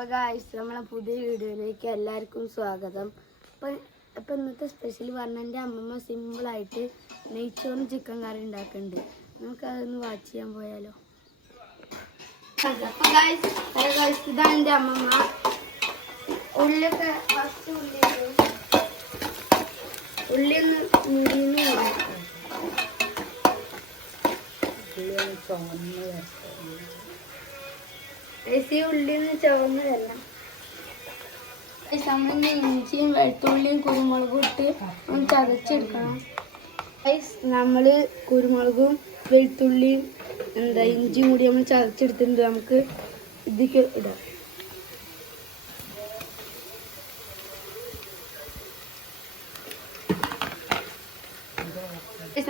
അപ്പോൾ ഗായ്സ് നമ്മളെ പുതിയ വീഡിയോയിലേക്ക് എല്ലാവർക്കും സ്വാഗതം. അപ്പോൾ ഇന്നത്തെ സ്പെഷ്യൽ പറഞ്ഞാൽ എൻ്റെ അമ്മമ്മ സിമ്പിളായിട്ട് നെയ്ച്ചോറും ചിക്കൻ കറി ഉണ്ടാക്കുന്നുണ്ട്. നമുക്കതൊന്ന് വാച്ച് ചെയ്യാൻ പോയാലോ? അപ്പോൾ ഗായ്സ് ഇതാണ് എൻ്റെ അമ്മമ്മ. ഉള്ളിയൊക്കെ ഫസ്റ്റ് ഉള്ളിയൊന്ന് മുരിയുന്നു ഉള്ളിന്ന് ചുവന്ന് വരണം. നമ്മളിന്ന് ഇഞ്ചിയും വെളുത്തുള്ളിയും കുരുമുളകും ഇട്ട് ഒന്ന് ചതച്ചെടുക്കണം. നമ്മള് കുരുമുളകും വെളുത്തുള്ളിയും ഇഞ്ചിയും കൂടി നമ്മൾ ചതച്ചെടുത്തിട്ടുണ്ട്. നമുക്ക് ഇതിക്ക് ഇടാം.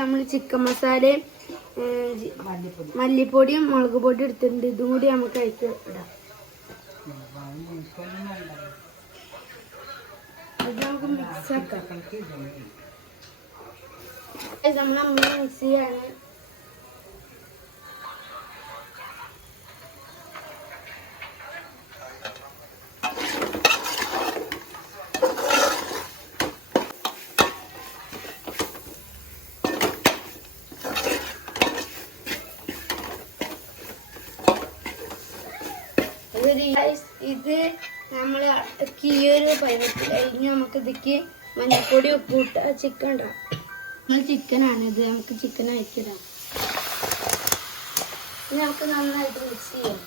നമ്മൾ ചിക്കൻ മസാലയും മല്ലിപ്പൊടിയും മുളക് പൊടി എടുത്തിട്ടുണ്ട്. ഇതും കൂടി നമുക്ക് അതിലേക്ക് ഇടാം. അത് നമുക്ക് മിക്സ് ആക്കാം. നമ്മളമ്മ മിക്സ് ചെയ്യാണ്. ഇത് നമ്മൾ ഈ ഒരു പരുവത്തിൽ കഴിഞ്ഞ് നമുക്ക് ഇതിക്ക് മഞ്ഞൾപ്പൊടി ഉപ്പ് ഇട്ട ചിക്കൻ ഇടാം. നമ്മൾ ചിക്കനാണിത്. നമുക്ക് ചിക്കൻ അയക്കിടാം. നമുക്ക് നന്നായിട്ട് മിക്സ് ചെയ്യാം.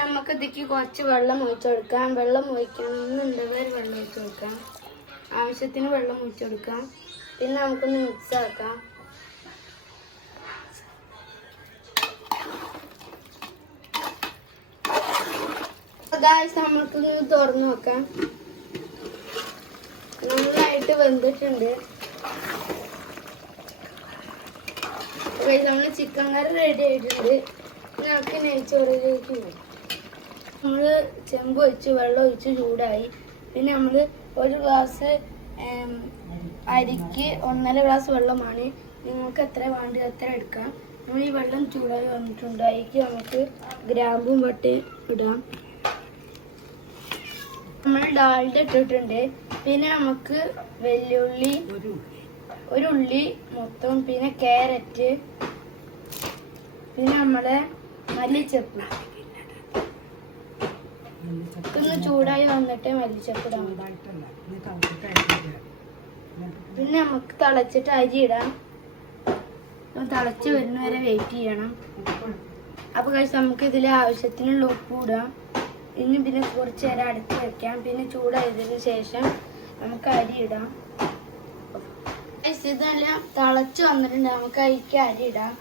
നമുക്ക് ഇതിക്ക് കുറച്ച് വെള്ളം ഒഴിച്ചു കൊടുക്കാം. വെള്ളം ഒഴിക്കണമെന്നുണ്ടെങ്കിൽ വെള്ളം ഒഴിച്ചു കൊടുക്കാം. ആവശ്യത്തിന് വെള്ളം ഒഴിച്ചു കൊടുക്കാം. പിന്നെ നമുക്കൊന്ന് മിക്സ് ആക്കാം. നമുക്കൊന്ന് തുറന്നു നോക്കാം. നന്നായിട്ട് വെന്തിട്ടുണ്ട്. നമ്മള് ചിക്കൻ കറി റെഡി ആയിട്ടുണ്ട്. നമുക്ക് നെയ്ച്ചോറിലേക്ക് പോകും. നമ്മൾ ചെമ്പ് ഒഴിച്ച് വെള്ളം ഒഴിച്ച് ചൂടായി. പിന്നെ നമ്മൾ ഒരു ഗ്ലാസ് അരിക്ക് 1.5 ഗ്ലാസ് വെള്ളമാണ്. നിങ്ങൾക്ക് എത്ര വേണ്ടത് അത്ര എടുക്കാം. നമ്മൾ ഈ വെള്ളം ചൂടായി വന്നിട്ടുണ്ട്. അതിലേക്ക് നമുക്ക് ഗ്രാമ്പും പട്ടയും ഇടാം. നമ്മൾ ഡാൽഡ ഇട്ടിട്ടുണ്ട്. പിന്നെ നമുക്ക് വെല്ലുള്ളി ഒരു ഉള്ളി മൊത്തം, പിന്നെ ക്യാരറ്റ്, പിന്നെ നമ്മുടെ മല്ലിച്ചപ്പ്. ഒന്ന് ചൂടായി വന്നിട്ട് മല്ലിച്ചപ്പ് ഇടാം. പിന്നെ നമുക്ക് തിളച്ചിട്ട് അരി ഇടാം. തിളച്ച് വരുന്നവരെ വെയിറ്റ് ചെയ്യണം. അപ്പോൾ കഴിച്ച് നമുക്ക് ഇതിൽ ആവശ്യത്തിനുള്ള ഉപ്പ് ഇടാം. ഇനി ഇതിനെ കുറച്ച് നേരം അടച്ച് വെക്കാം. പിന്നെ ചൂടായതിനു ശേഷം നമുക്ക് അരി ഇടാം. ഇതെല്ലാം തിളച്ച് വന്നിട്ടുണ്ട്. നമുക്ക് അതിലേക്ക് അരി ഇടാം.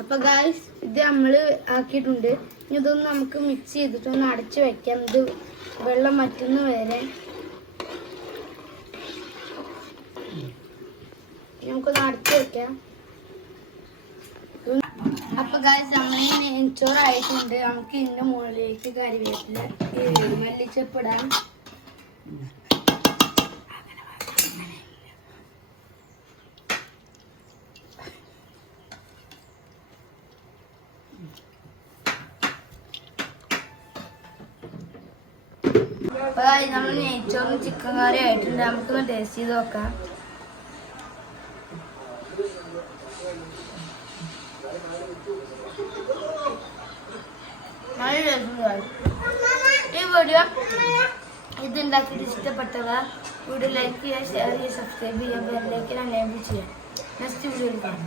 അപ്പോൾ ഗായ്സ് ഇത് നമ്മൾ ആക്കിയിട്ടുണ്ട്. ഇനി ഇതൊന്ന് നമുക്ക് മിക്സ് ചെയ്തിട്ടൊന്ന് അടച്ച് വെക്കാം. ഇത് വെള്ളം വറ്റുന്ന വരെ നമുക്കൊന്ന് അടച്ച് വെക്കാം. അപ്പോൾ ഗായ്സ് നമ്മൾ നെയ്ച്ചോറായിട്ടുണ്ട്. നമുക്ക് ഇതിൻ്റെ മുകളിലേക്ക് കറിവേപ്പില മല്ലിച്ചപ്പ് ഇടാം. നമ്മൾ നെയ്ച്ചോറും ചിക്കൻ കറി ആയിട്ടുണ്ട്. നമുക്കൊന്ന് ടേസ്റ്റ് ചെയ്ത് നോക്കാം. ഈ വീഡിയോ ഇതുണ്ടാക്കിയിട്ട് ഇഷ്ടപ്പെട്ടവർ വീഡിയോ ലൈക്ക് ചെയ്യുക, ഷെയർ ചെയ്യുക, സബ്സ്ക്രൈബ് ചെയ്യുക, ബെല്ലൈക്കൻ എനേബിൾ ചെയ്യുക. നെക്സ്റ്റ് വീഡിയോയിൽ കാണാം.